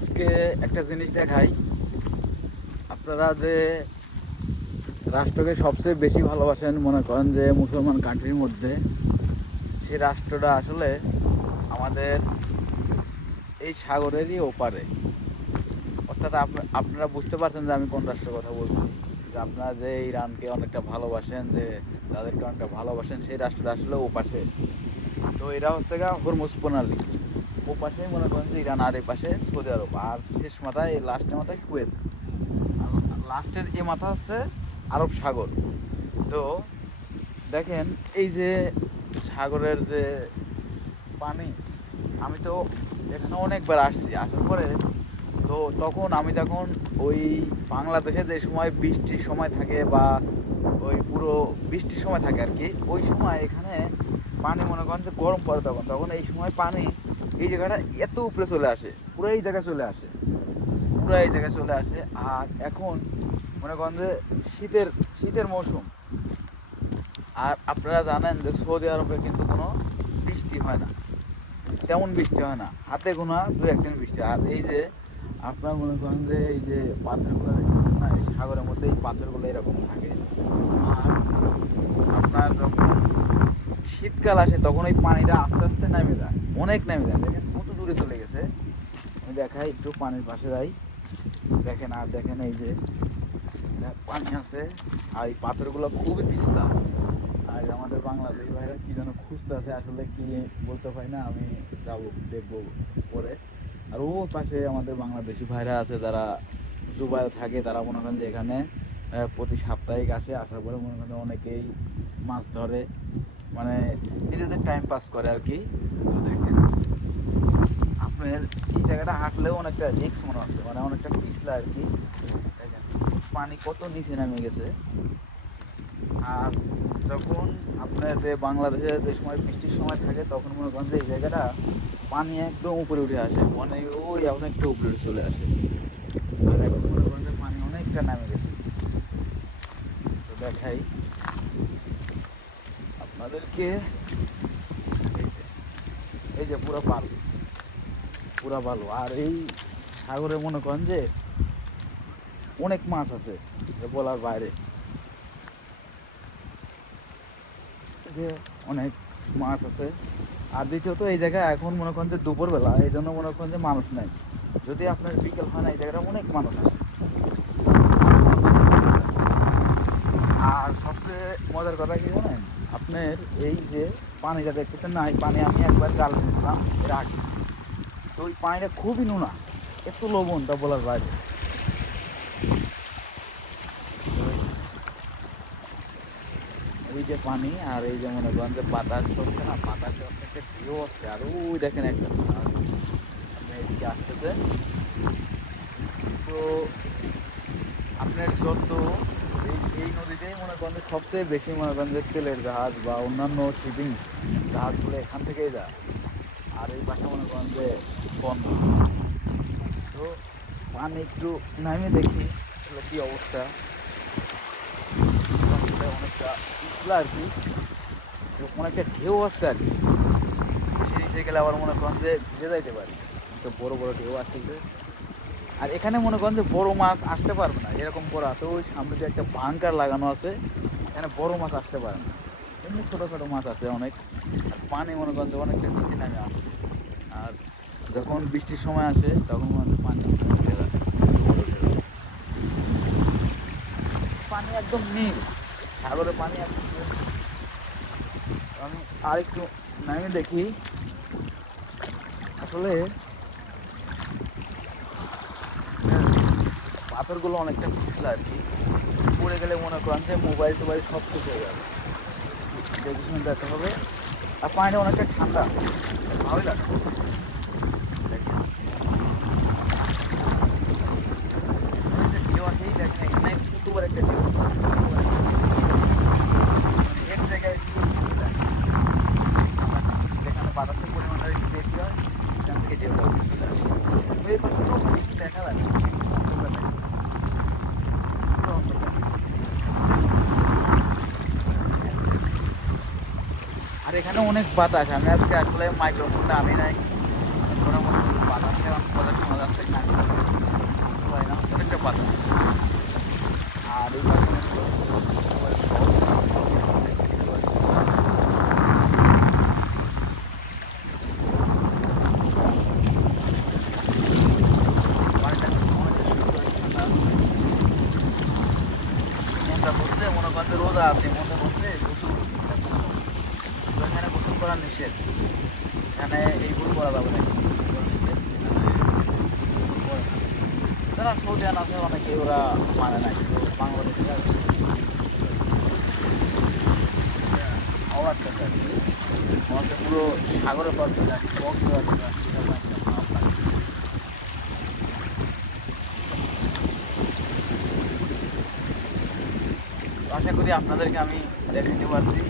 আজকে একটা জিনিস দেখাই। আপনারা যে রাষ্ট্রকে সবচেয়ে বেশি ভালোবাসেন মনে করেন যে মুসলমান কান্ট্রির মধ্যে, সেই রাষ্ট্রটা আসলে আমাদের এই সাগরেরই ওপারে। অর্থাৎ আপনারা বুঝতে পারছেন যে আমি কোন রাষ্ট্রের কথা বলছি। যে আপনারা যে ইরানকে অনেকটা ভালোবাসেন, যে তাদেরকে অনেকটা ভালোবাসেন, সেই রাষ্ট্রটা আসলে ওপাশে। তো এরা হচ্ছে গা হরমুজ প্রণালী, ও পাশেই মনে করেন যে ইরান, আর এই পাশে সৌদি আরব, আর শেষ মাথায় এই লাস্টের মাথায় কুয়েত, আর লাস্টের এ মাথা হচ্ছে আরব সাগর। তো দেখেন এই যে সাগরের যে পানি, আমি তো এখানে অনেকবার আসছি, আসার পরে তো তখন আমি যখন ওই বাংলাদেশে যে সময় বৃষ্টির সময় থাকে বা ওই পুরো বৃষ্টির সময় থাকে আর কি, ওই সময় এখানে পানি মনে করেন যে গরম পড়ে, তখন তখন এই সময় পানি এই জায়গাটা এত উপরে চলে আসে, পুরো এই জায়গায় চলে আসে, পুরো এই জায়গায় চলে আসে। আর এখন মনে করেন যে শীতের শীতের মৌসুম, আর আপনারা জানেন যে সৌদি আরবে কিন্তু কোনো বৃষ্টি হয় না, তেমন বৃষ্টি হয় না, হাতে গোনা দু একদিন বৃষ্টি। আর এই যে আপনার মনে করেন যে এই যে পাথরগুলো দেখতেছেন না, এই সাগরের মধ্যে এই পাথরগুলো এরকম থাকে। আর আপনার যখন শীতকাল আসে তখন এই পানিটা আস্তে আস্তে নেমে যায়, অনেক নেমে যায়, দেখেন কত দূরে চলে গেছে। আমি দেখাই একটু, পানির পাশে যাই, দেখেন। আর দেখেন এই যে পানি আছে, আর এই পাথরগুলো খুবই পিছলা। আর আমাদের বাংলাদেশ ভাইরা কি যেন খুঁজতে আছে, আসলে কি বলতে পারি না, আমি যাবো দেখবো পরে। আর ও পাশে আমাদের বাংলাদেশি ভাইরা আছে যারা জুবাইয়ে থাকে, তারা মনে করেন যে এখানে প্রতি সাপ্তাহিক আসে, আসার পরে মনে করেন অনেকেই মাছ ধরে, মানে নিজেদের টাইম পাস করে আর কি। তো দেখেন আপনার এই জায়গাটা হাঁটলেও অনেকটা রিস্ক মনে হচ্ছে, মানে অনেকটা পিছলা আর কি। দেখেন পানি কত নিচে নেমে গেছে। আর যখন আপনার যে বাংলাদেশে যে সময় বৃষ্টির সময় থাকে, তখন মনে করেন যে এই জায়গাটা পানি একদম উপরে উঠে আসে, মানে ওই অনেকটা উপরে চলে আসে। আর এখন মনে করেন যে পানি অনেকটা নেমে গেছে। তো দেখাই আপনাদেরকে, এই যে পুরো বালু, পুরা বালু। আর এই সাগরে মনে করেন যে অনেক মাছ আছে, বলার বাইরে, যে অনেক মাছ আছে। আর দ্বিতীয়ত এই জায়গায় এখন মনে করেন যে দুপুরবেলা, এই জন্য মনে করেন যে মানুষ নাই। যদি আপনার বিকেল হয় না, এই জায়গাটা অনেক মানুষ আসে। আর সবচেয়ে মজার কথা কি জানেন, আপনার এই যে পানিটা দেখতেছেন না, এই পানি আমি একবার জাল নিয়েছিলাম এর আগে। তো ওই পানিটা খুবই নোনা, এত লবণ তা বলার বাইরে। এই যে পানি, আর এই যে মনে করেন যে বাতাস চলছে না, বাতাসে একটা ঢেউ আছে। আর ওই দেখেন একটা আপনি এদিকে আসতেছে। তো আপনার যত এই এই নদীতেই মনে করেন যে সবচেয়ে বেশি মনে করেন যে তেলের জাহাজ বা অন্যান্য শিপিং জাহাজগুলো এখান থেকেই যায়। আর এই পাশে মনে করেন যে বন্ধ। তো পানি একটু নামে দেখি আসলে কী অবস্থা। অনেকটা পিছলা আর কি, অনেকটা ঢেউ আসছে আর কি। সিরিজে গেলে আবার মনে করেন যে ভিজে যাইতে পারি, তো বড় বড় ঢেউ আসতেছে। আর এখানে মনে করেন যে বড় মাছ আসতে পারবে না, এরকম করা। তো ওই সামনে যে একটা বাংকার লাগানো আছে, এখানে বড় মাছ আসতে পারে না, এমনি ছোটোখাটো মাছ আছে অনেক। আর পানি মনে করেন যে অনেকটা নিচে নামে আসছে। আর যখন বৃষ্টির সময় আসে তখন মনে হয় পানি উঠে যায়, বড় ঢেউ। পানি একদম নীল, সাগরের পানি একদম নীল। আমি আর একটু নামে দেখি, আসলে পাথরগুলো অনেকটা পিছলা আর কি। পড়ে গেলে মনে করেন যে মোবাইল টোবাইল সব কিছু হয়ে যাবে, দেখে শুনে যেতে হবে। আর পানিটা অনেকটা ঠান্ডা, ভালোই লাগছে। দেখেন অনেকটা ঢেউ আসেই, দেখেন এখানে কতবার একটা ঢেউ, মানে এক জায়গায় যেখানে বাতাসের পরিমাণটা একটু বেশি হয়, সেখান থেকে ঢেউটা উঠে চলে আসে। তো এই পাশে তো মানে কিছু দেখা যায় না, অন্ধকার লাগে, পুরো অন্ধকার। আর এখানে অনেক বাতাস, আমি আজকে আসলে মাইক্রোফোনটা আনি নাই, মনে মনে বাতাসে আমার কথা শোনা যাচ্ছে না। রোজা আছে মধ্যে বলতে গোসল তো এখানে গোসল করা নিষেধ, এখানে এইগুলো করা যাবে না, গোসল করা নিষেধ, এখানে গোসল করে না। যারা সৌদিয়ান আছে অনেকে ওরা মানে না, কিন্তু বাংলাদেশিরা অবাক থাকে আর কি। আমাদের পুরো সাগরের পাশে চলে আসছে, কক্সবাজার চলে আসছে, এরকম একটা ভাব লাগে। তো আশা করি আপনাদেরকে আমি দেখাতে পারছি।